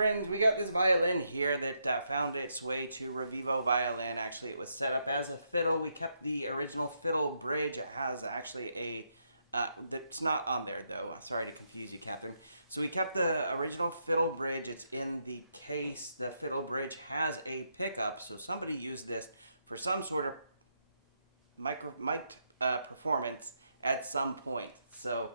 friends, we got this violin here that found its way to Revivo Violin. Actually, it was set up as a fiddle. We kept the original fiddle bridge. It has actually a, that's not on there though. Sorry to confuse you, Catherine. So we kept the original fiddle bridge. It's in the case. The fiddle bridge has a pickup, so somebody used this for some sort of mic performance at some point. So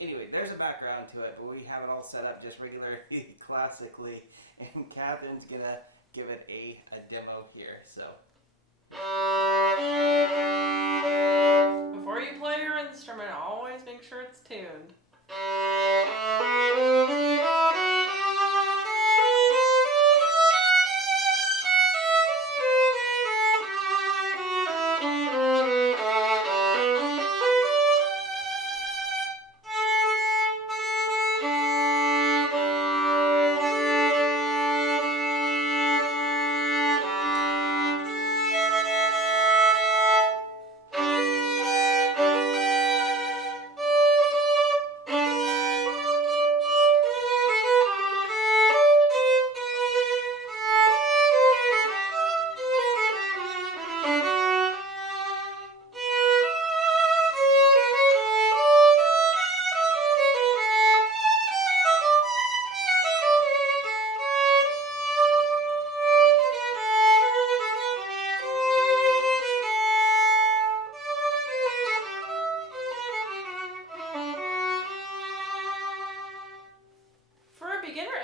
anyway, there's a background to it, but we have it all set up just regularly, classically, and Catherine's gonna give it a demo here. So before you play your instrument, always make sure it's tuned.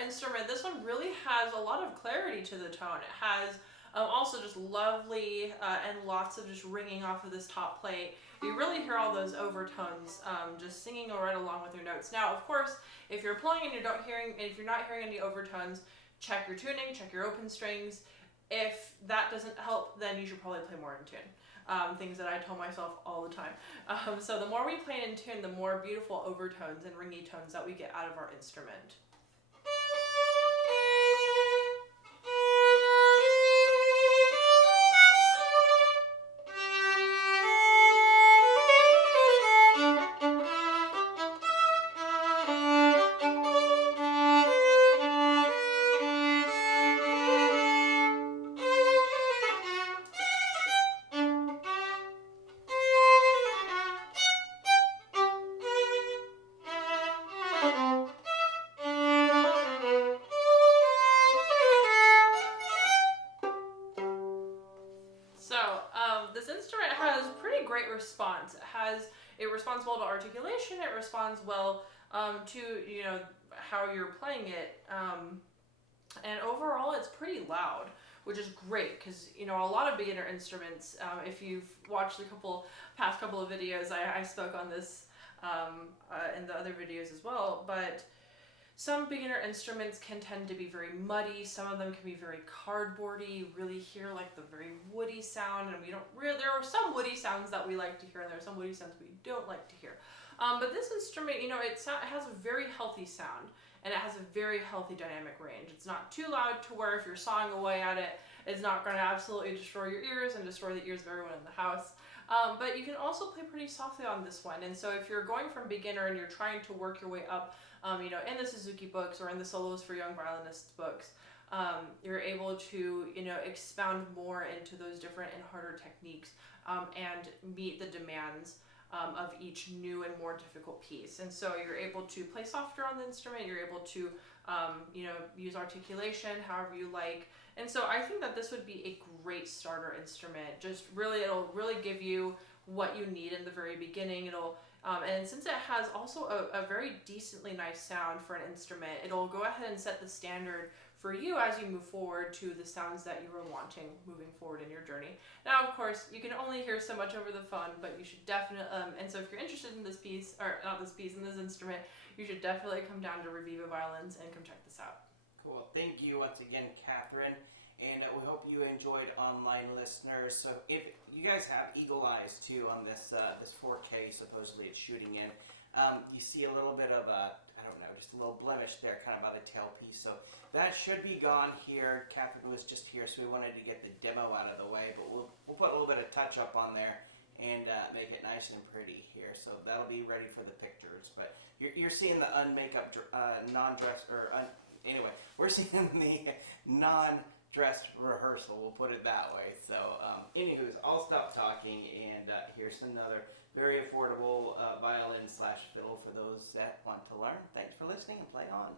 Instrument, this one really has a lot of clarity to the tone. It has also just lovely and lots of just ringing off of this top plate. You really hear all those overtones just singing right along with your notes. Now, of course, if you're playing and if you're not hearing any overtones, check your tuning, check your open strings. If that doesn't help, then you should probably play more in tune. Things that I tell myself all the time. So the more we play in tune, the more beautiful overtones and ringy tones that we get out of our instrument. This instrument has pretty great response. It responds well to articulation. It responds well to how you're playing it, and overall it's pretty loud, which is great because a lot of beginner instruments. If you've watched the past couple of videos, I spoke on this in the other videos as well, but some beginner instruments can tend to be very muddy. Some of them can be very cardboardy. You really hear like the very woody sound, and there are some woody sounds that we like to hear, and there are some woody sounds we don't like to hear. But this instrument, it has a very healthy sound, and it has a very healthy dynamic range. It's not too loud to where if you're sawing away at it, it's not going to absolutely destroy your ears and destroy the ears of everyone in the house. But you can also play pretty softly on this one. And so if you're going from beginner and you're trying to work your way up, in the Suzuki books or in the Solos for Young Violinists books, you're able to, expound more into those different and harder techniques and meet the demands of each new and more difficult piece. And so you're able to play softer on the instrument, you're able to, use articulation however you like. And so I think that this would be a great starter instrument. It'll really give you what you need in the very beginning. And since it has also a very decently nice sound for an instrument, it'll go ahead and set the standard for you as you move forward to the sounds that you are wanting moving forward in your journey. Now, of course, you can only hear so much over the phone, but you should definitely, and so if you're interested in this piece, or not this piece, in this instrument, you should definitely come down to Revivo Violins and come check this out. Cool. Thank you once again, Catherine. And we hope you enjoyed, online listeners. So if you guys have eagle eyes too on this 4K, supposedly it's shooting in, you see a little bit of just a little blemish there, kind of by the tailpiece. So that should be gone here. Catherine was just here, so we wanted to get the demo out of the way. But we'll put a little bit of touch up on there and make it nice and pretty here. So that'll be ready for the pictures. But you're seeing the unmakeup, non-dress, anyway, we're hours in the non-dress rehearsal, we'll put it that way. So, anywho's, I'll stop talking, and here's another very affordable violin/fiddle for those that want to learn. Thanks for listening, and play on.